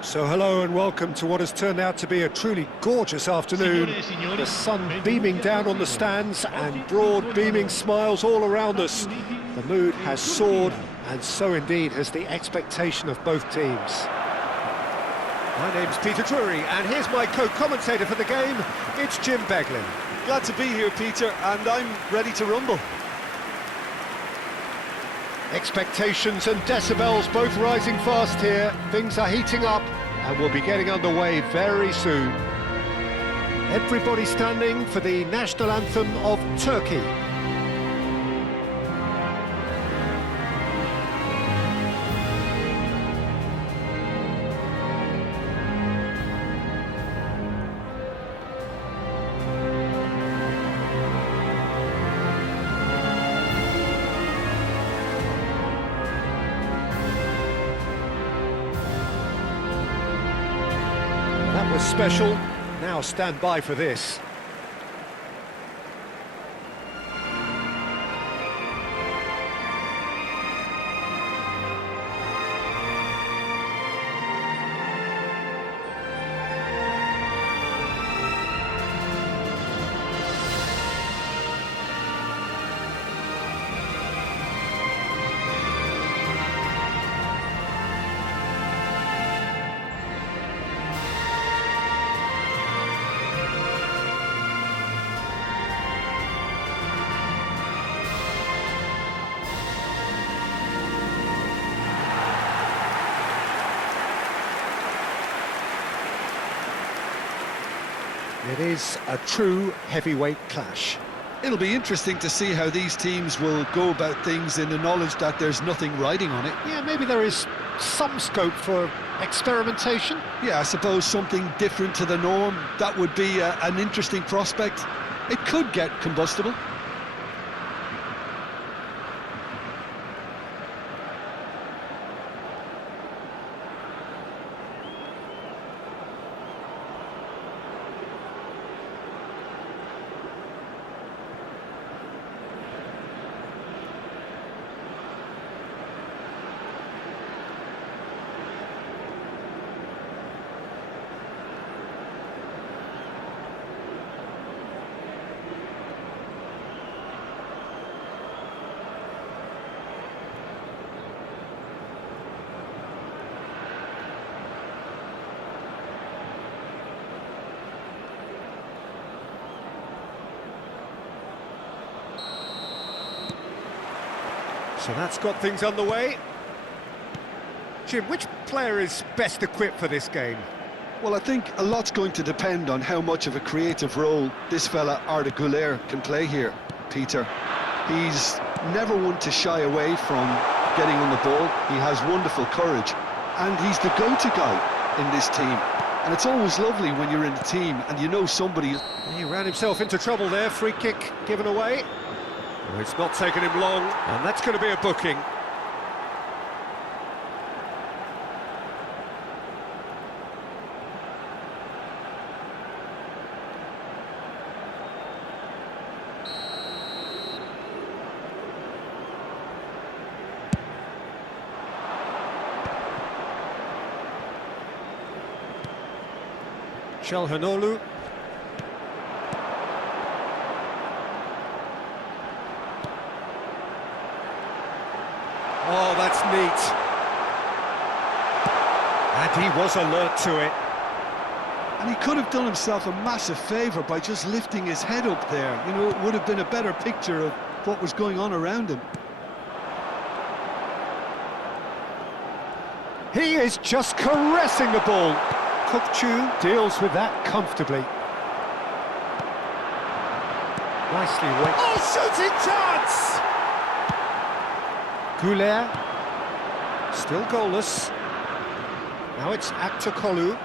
So hello and welcome to what has turned out to be a truly gorgeous afternoon. The sun beaming down on the stands and broad beaming smiles all around us. The mood has soared, and so indeed has the expectation of both teams. My name's Peter Drury, and here's my co-commentator for the game, it's Jim Beglin. Glad to be here, Peter, and I'm ready to rumble. Expectations and decibels both rising fast here. Things are heating up and we'll be getting underway very soon. Everybody standing for the national anthem of Turkey. That was special. Now stand by for this. It is a true heavyweight clash. It'll be interesting to see how these teams will go about things in the knowledge that there's nothing riding on it. Yeah, maybe there is some scope for experimentation. Yeah, I suppose something different to the norm. That would be an interesting prospect. It could get combustible. So that's got things underway. Jim, which player is best equipped for this game? Well, I think a lot's going to depend on how much of a creative role this fella Arda Güler can play here, Peter. He's never one to shy away from getting on the ball. He has wonderful courage, and he's the go-to guy in this team. And it's always lovely when you're in a team and you know somebody... He ran himself into trouble there, free kick given away. Well, it's not taken him long, and that's going to be a booking. Çalhanoğlu. Oh, that's neat. And he was alert to it. And he could have done himself a massive favour by just lifting his head up there. You know, it would have been a better picture of what was going on around him. He is just caressing the ball. Kukçu deals with that comfortably. Nicely went. Oh, shooting chance! Güler, still goalless. Now it's Aktürkoğlu.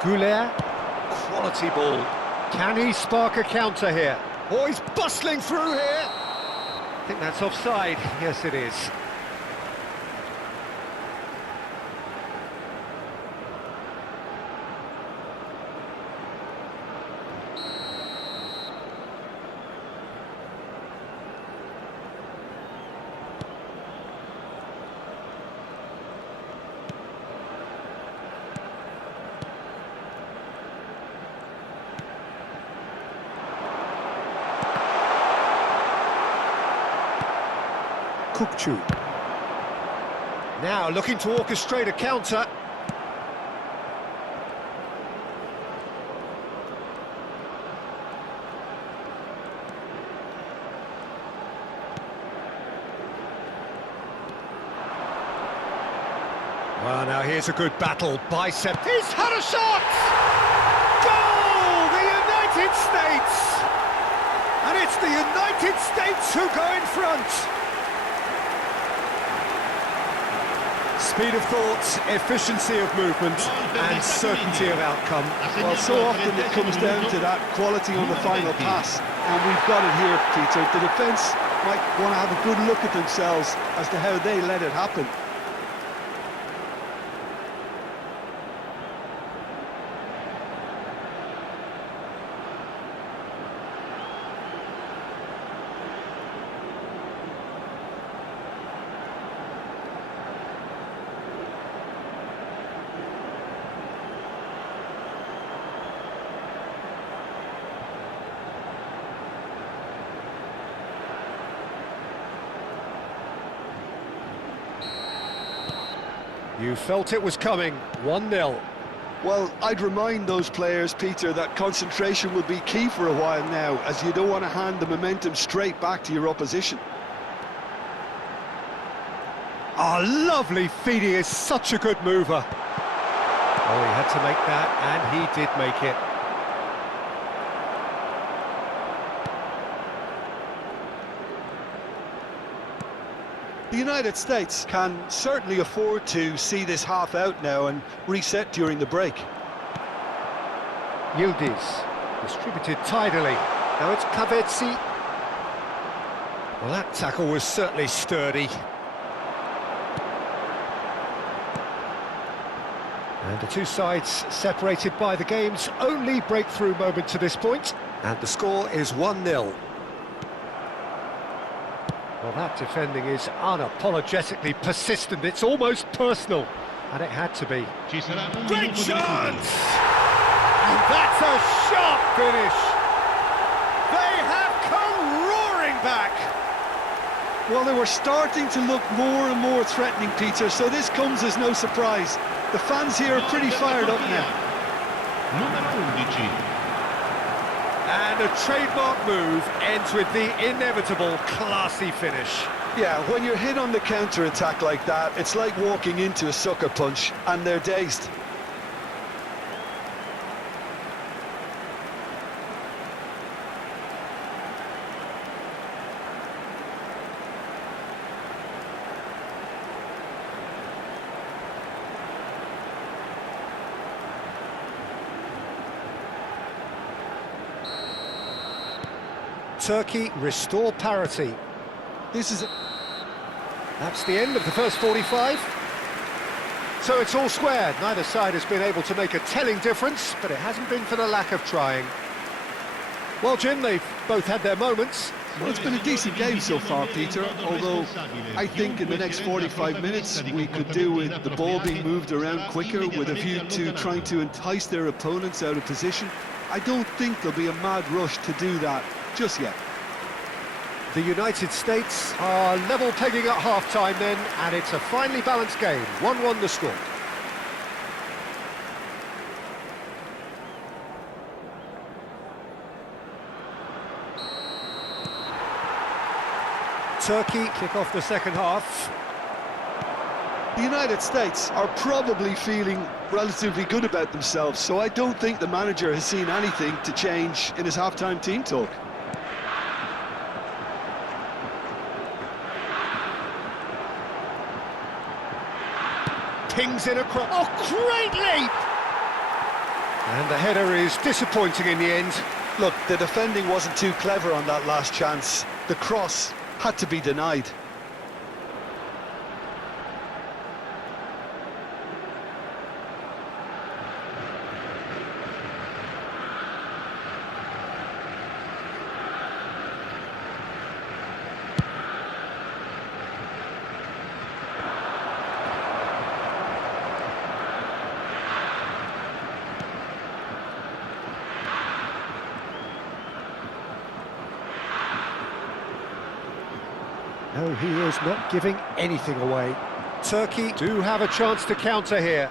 Güler, quality ball. Can he spark a counter here? Oh, he's bustling through here. I think that's offside. Yes, it is. Kukcu. Now looking to orchestrate a counter. Well, now here's a good battle. Bicep. He's had a shot! Goal! The United States! And it's the United States who go in front. Speed of thought, efficiency of movement, and certainty of outcome. Well, so often it comes down to that quality on the final pass, and we've got it here, Peter. The defence might want to have a good look at themselves as to how they let it happen. You felt it was coming. 1-0. Well, I'd remind those players, Peter, that concentration will be key for a while now, as you don't want to hand the momentum straight back to your opposition. Oh, lovely feed. He is such a good mover. Oh, he had to make that, and he did make it. The United States can certainly afford to see this half out now and reset during the break. Yildiz, distributed tidily. Now it's Kavetsi. Well, that tackle was certainly sturdy. And the two sides separated by the game's only breakthrough moment to this point. And the score is 1-0. Well, that defending is unapologetically persistent. It's almost personal, and it had to be. Great chance! And that's a sharp finish. They have come roaring back. Well, they were starting to look more and more threatening, Peter, so this comes as no surprise. The fans here are pretty fired up now. And a trademark move ends with the inevitable classy finish. Yeah, when you're hit on the counter-attack like that, it's like walking into a sucker punch, and they're dazed. Turkey restore parity. That's the end of the first 45. So it's all squared. Neither side has been able to make a telling difference, but it hasn't been for the lack of trying. Well, Jim, they've both had their moments. Well, it's been a decent game so far, Peter, although I think in the next 45 minutes we could do with the ball being moved around quicker with a view to trying to entice their opponents out of position. I don't think there'll be a mad rush to do that just yet. The United States are level pegging at half-time then, and it's a finely balanced game. 1-1 the score. Turkey kick off the second half. The United States are probably feeling relatively good about themselves, so I don't think the manager has seen anything to change in his half-time team talk. Pings in across. Oh, great leap! And the header is disappointing in the end. Look, the defending wasn't too clever on that last chance. The cross had to be denied. No, he is not giving anything away. Turkey do have a chance to counter here.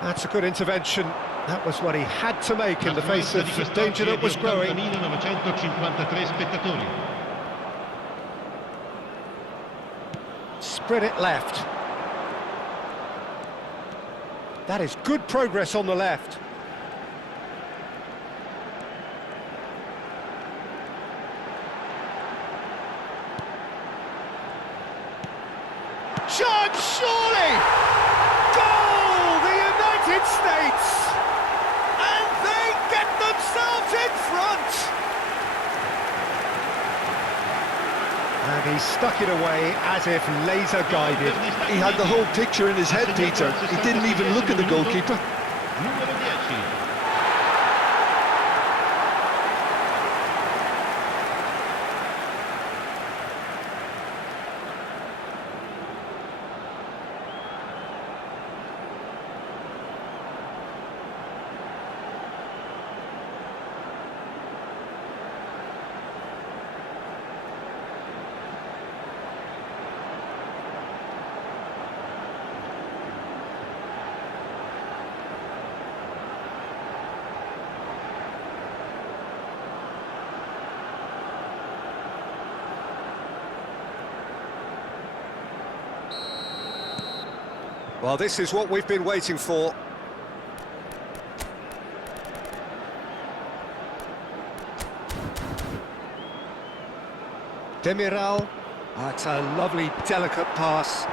That's a good intervention. That was what he had to make in the face of the danger that was growing. Spread it left. That is good progress on the left. Shot, surely! Goal! The United States! And they get themselves in front! And he stuck it away as if laser-guided. He had the whole picture in his head, Peter. He didn't even look at the goalkeeper. Well, this is what we've been waiting for. Demiral. That's a lovely, delicate pass.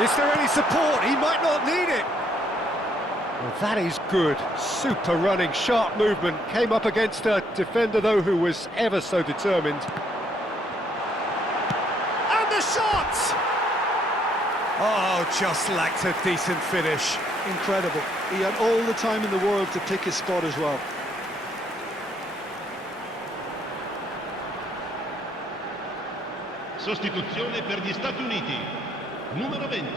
Is there any support? He might not need it. Well, that is good. Super running, sharp movement. Came up against a defender, though, who was ever so determined. And the shot! Oh, just lacked a decent finish. Incredible. He had all the time in the world to pick his spot as well. Sostituzione per gli Stati Uniti.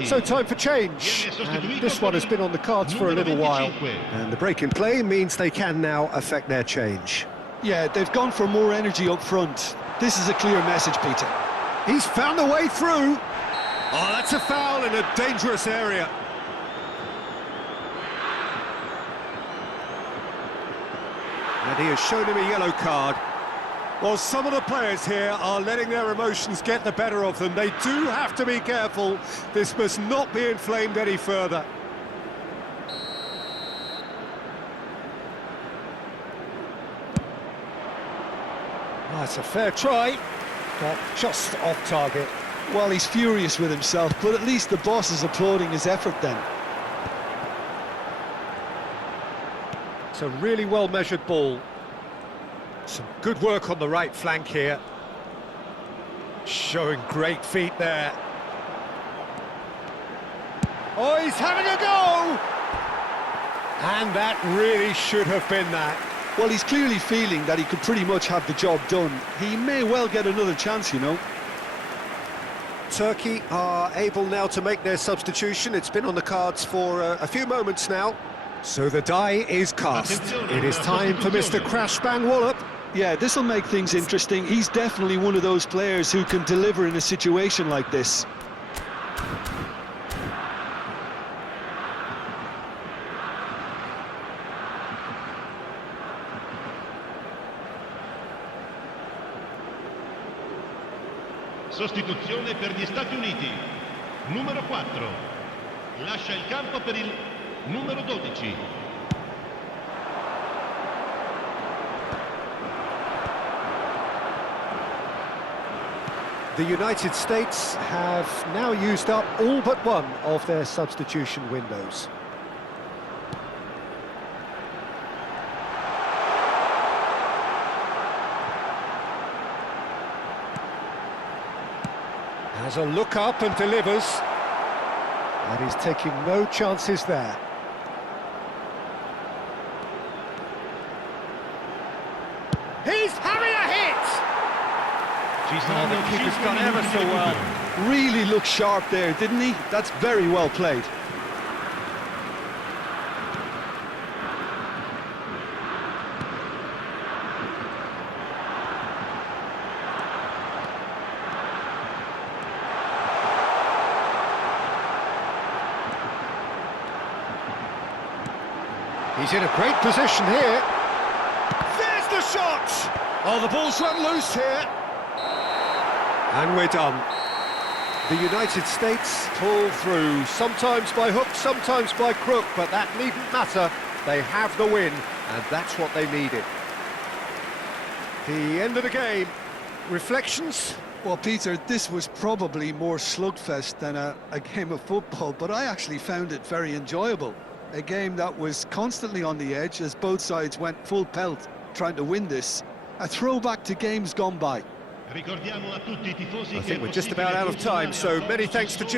So time for change, and this one has been on the cards for a little while. And the break in play means they can now affect their change. Yeah, they've gone for more energy up front. This is a clear message, Peter. He's found a way through. Oh, that's a foul in a dangerous area. And he has shown him a yellow card. Well, some of the players here are letting their emotions get the better of them. They do have to be careful. This must not be inflamed any further. That's a fair try, but just off target. Well, he's furious with himself, but at least the boss is applauding his effort then. It's a really well-measured ball. Some good work on the right flank here. Showing great feet there. Oh, he's having a go! And that really should have been that. Well, he's clearly feeling that he could pretty much have the job done. He may well get another chance, you know. Turkey are able now to make their substitution. It's been on the cards for a few moments now. So the die is cast. It is time for Mr. Crash Bang Wallop. Yeah, this will make things interesting. He's definitely one of those players who can deliver in a situation like this. Sostituzione per gli Stati Uniti. Numero 4. Lascia il campo per il numero 12. The United States have now used up all but one of their substitution windows. Has a look up and delivers. And he's taking no chances there. He's having a hit! The keeper's done ever so well. Really looked sharp there, didn't he? That's very well played. He's in a great position here. There's the shot! Oh, the ball's run loose here. And we're done. The United States pull through, sometimes by hook, sometimes by crook, but that needn't matter. They have the win, and that's what they needed. The end of the game. Reflections? Well, Peter, this was probably more slugfest than a game of football, but I actually found it very enjoyable. A game that was constantly on the edge as both sides went full pelt trying to win this. A throwback to games gone by. I think we're just about out of time, so many thanks to Jim.